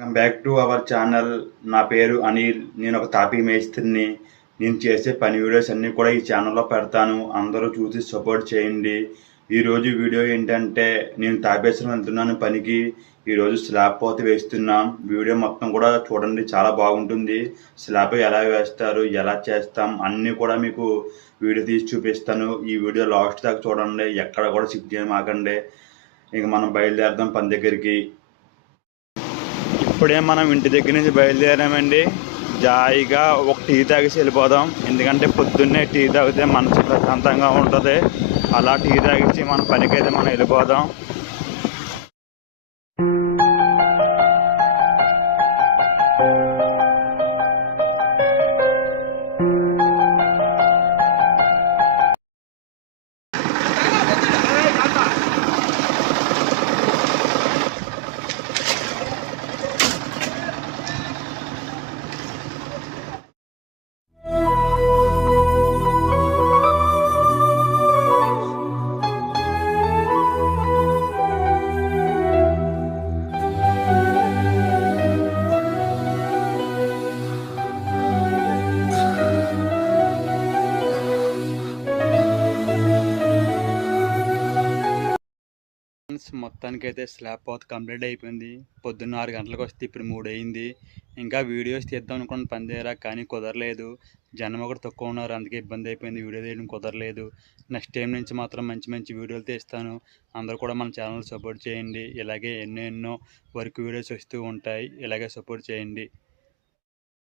Welcome back to our channel. నా పేరు అనిల్. నేను ఒక తాపీ మేస్త్రిని. నేను చేసే పని వీడియోస్ అన్నీ కూడా ఈ ఛానల్లో పెడతాను. అందరూ చూసి సపోర్ట్ చేయండి. ఈరోజు వీడియో ఏంటంటే, నేను తాపేశ్వరం వెళ్తున్నాను పనికి. ఈరోజు స్లాబ్ పోత వేస్తున్నాం. వీడియో మొత్తం కూడా చూడండి, చాలా బాగుంటుంది. స్లాబ్ ఎలా వేస్తారు, ఎలా చేస్తాం అన్నీ కూడా మీకు వీడియో తీసి చూపిస్తాను. ఈ వీడియో లాస్ట్ దాకా చూడండి, ఎక్కడ కూడా స్కిప్ చేయమాకండి. ఇక మనం బయలుదేరదాం పని దగ్గరికి. ఇప్పుడే మనం ఇంటి దగ్గర నుంచి బయలుదేరామండి. జాయిగా ఒక టీ తాగేసి వెళ్ళిపోదాం. ఎందుకంటే పొద్దున్నే టీ తాగితే మనసు ప్రశాంతంగా ఉంటుంది. అలా టీ తాగేసి మన పనికైతే మనం వెళ్ళిపోదాం. మొత్తానికైతే స్లాబ్ పోత కంప్లీట్ అయిపోయింది. పొద్దున్న 6 గంటలకు వస్తే ఇప్పుడు 3 అయింది. ఇంకా వీడియోస్ తీద్దాం అనుకున్న పని తీరా, కానీ కుదరలేదు. జనం ఒకటి తక్కువ ఉన్నారు, అందుకే ఇబ్బంది అయిపోయింది. వీడియో తీయడం కుదరలేదు. నెక్స్ట్ టైం నుంచి మాత్రం మంచి మంచి వీడియోలు తీస్తాను. అందరూ కూడా మన ఛానల్ సపోర్ట్ చేయండి. ఇలాగే ఎన్నో వర్క్ వీడియోస్ వస్తూ ఉంటాయి. ఇలాగే సపోర్ట్ చేయండి.